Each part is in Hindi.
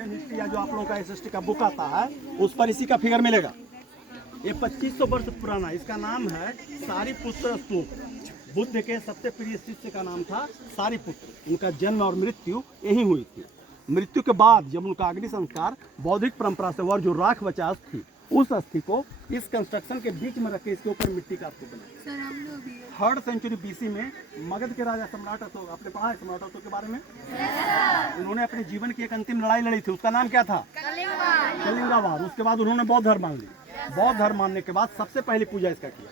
इंडियन हिस्ट्री या जो आप लोगों का एसएसटी का बुक आता है उस पर इसी का फिगर मिलेगा। ये 2500 वर्ष पुराना, इसका नाम है सारीपुत्र स्तूप। बुद्ध के सबसे प्रिय शिष्य का नाम था सारीपुत्र। उनका जन्म और मृत्यु यहीं हुई थी। मृत्यु के बाद जब उनका अग्नि संस्कार बौद्धिक परंपरा से और जो राख बचा थी उस अस्थि को इस कंस्ट्रक्शन के बीच में रखे, इसके ऊपर मिट्टी का स्तूप बनाया। 3rd सेंचुरी बीसी में मगध के राजा सम्राट अशोक, आपने पढ़ा है सम्राट अशोक के बारे में? उन्होंने अपने जीवन की एक अंतिम लड़ाई लड़ी थी, उसका नाम क्या था? कलिंगा वार। उसके बाद उन्होंने बौद्ध धर्म मान लिया। बौद्ध धर्म मानने के बाद सबसे पहली पूजा इसका किया।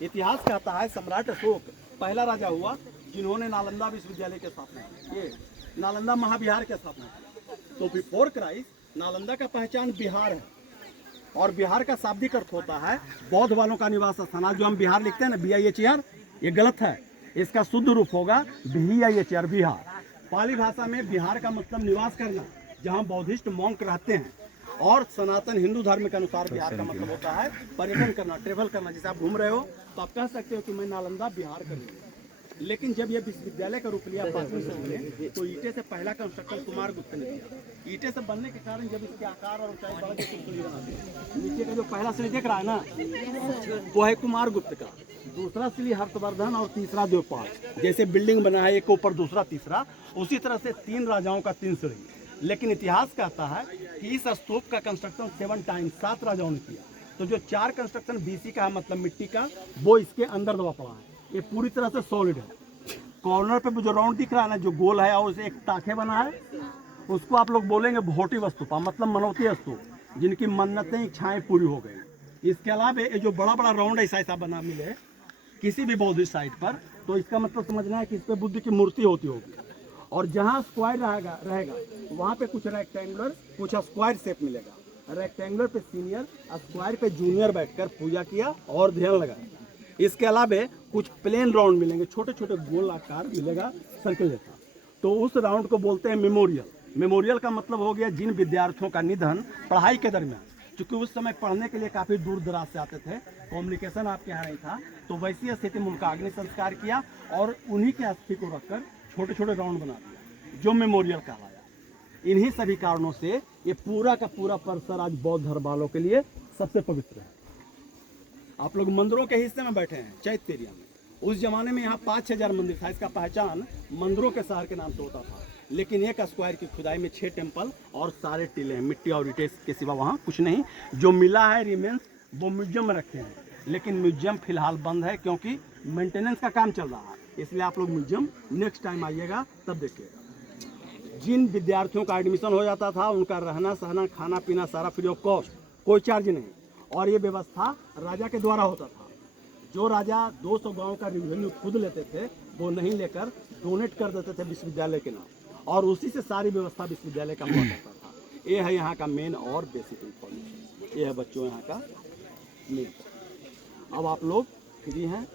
इतिहास कहता है सम्राट अशोक पहला राजा हुआ जिन्होंने नालंदा विश्वविद्यालय की स्थापना की, ये नालंदा महाविहार की स्थापना की। तो बिफोर क्राइस्ट नालंदा का पहचान बिहार है और बिहार का शाब्दिक अर्थ होता है बौद्ध वालों का निवास स्थान। आज जो हम बिहार लिखते हैं ना BIHR, ये गलत है। इसका शुद्ध रूप होगा BIHR, बिहार। पाली भाषा में बिहार का मतलब निवास करना, जहाँ बौद्धिस्ट मॉन्क रहते हैं। और सनातन हिंदू धर्म के अनुसार बिहार का मतलब होता है पर्यटन करना, ट्रेवल करना। जैसे आप घूम रहे हो तो आप कह सकते हो कि मैं नालंदा बिहार कर रही हूँ। लेकिन जब यह विश्वविद्यालय का रूप लिया 5वीं सदी में, तो ईंटे से पहला कंस्ट्रक्शन कुमार गुप्त ने किया। ईंटे से बनने के कारण जब इसके आकार और ऊंचाई बढ़ा के सीढ़ी बना दी। नीचे का जो पहला सीढ़ी देख रहा है ना, वो है कुमार गुप्त का। दूसरा सीढ़ी हर्षवर्धन और तीसरा द्योपाल। जैसे बिल्डिंग बना है एक ऊपर दूसरा तीसरा, उसी तरह से 3 राजाओं का 3 सीढ़ी। लेकिन इतिहास कहता है कि इस स्तूप का कंस्ट्रक्शन 7 टाइम्स 7 राजाओं ने किया। तो जो 4 कंस्ट्रक्शन BC का है, मतलब मिट्टी का, वो इसके अंदर दबा पड़ा है। ये पूरी तरह से सॉलिड है। कॉर्नर पे जो राउंड दिख रहा है ना, जो गोल है और उसे एक ताखे बना है, उसको आप लोग बोलेंगे भोटी वस्तुपा, मतलब मनौती स्तूप, जिनकी मन्नतें इच्छाएं पूरी हो गई। इसके अलावा ये जो बड़ा बड़ा राउंड ऐसा बना मिले किसी भी बौद्धिस्ट साइट पर, तो इसका मतलब समझना है कि इस पर बुद्ध की मूर्ति होती होगी। और जहाँ स्क्वायर रहेगा वहाँ पे कुछ रेक्टेंगुलर कुछ स्क्वायर शेप मिलेगा। रेक्टेंगुलर पे सीनियर, स्क्वायर पे जूनियर बैठकर पूजा किया और ध्यान लगाया। इसके अलावा कुछ प्लेन राउंड मिलेंगे, छोटे छोटे गोल आकार मिलेगा सर्कल जैसा, तो उस राउंड को बोलते हैं मेमोरियल। मेमोरियल का मतलब हो गया जिन विद्यार्थियों का निधन पढ़ाई के दरमियान, क्योंकि उस समय पढ़ने के लिए काफ़ी दूर दराज से आते थे, कम्युनिकेशन आपके यहाँ नहीं था, तो वैसी स्थिति में उनका अग्नि संस्कार किया और उन्हीं के अस्थि को रखकर छोटे छोटे राउंड बना दिया, जो मेमोरियल कहलाया। इन्हीं सभी कारणों से ये पूरा का पूरा परिसर आज बौद्ध धर्म वालों के लिए सबसे पवित्र है। आप लोग मंदिरों के हिस्से में बैठे हैं चैत्य एरिया में। उस जमाने में यहाँ 5,000 मंदिर था। इसका पहचान मंदिरों के शहर के नाम से होता था। लेकिन एक स्क्वायर की खुदाई में 6 टेम्पल और सारे टीले हैं, मिट्टी और ईंटे के सिवा वहाँ कुछ नहीं। जो मिला है रिमेंस वो म्यूजियम में रखे हैं, लेकिन म्यूजियम फिलहाल बंद है क्योंकि मेंटेनेंस का काम चल रहा है। इसलिए आप लोग म्यूजियम नेक्स्ट टाइम आइएगा तब देखिएगा। जिन विद्यार्थियों का एडमिशन हो जाता था उनका रहना सहना खाना पीना सारा फ्री ऑफ कॉस्ट, कोई चार्ज नहीं। और ये व्यवस्था राजा के द्वारा होता था। जो राजा 200 गांव का रेवेन्यू खुद लेते थे वो नहीं लेकर डोनेट कर देते थे विश्वविद्यालय के नाम, और उसी से सारी व्यवस्था विश्वविद्यालय का हुआ करता था। ये है यहाँ का मेन और बेसिक इन्फॉर्मेशन। ये है बच्चों यहाँ का मेन। अब आप लोग फ्री हैं,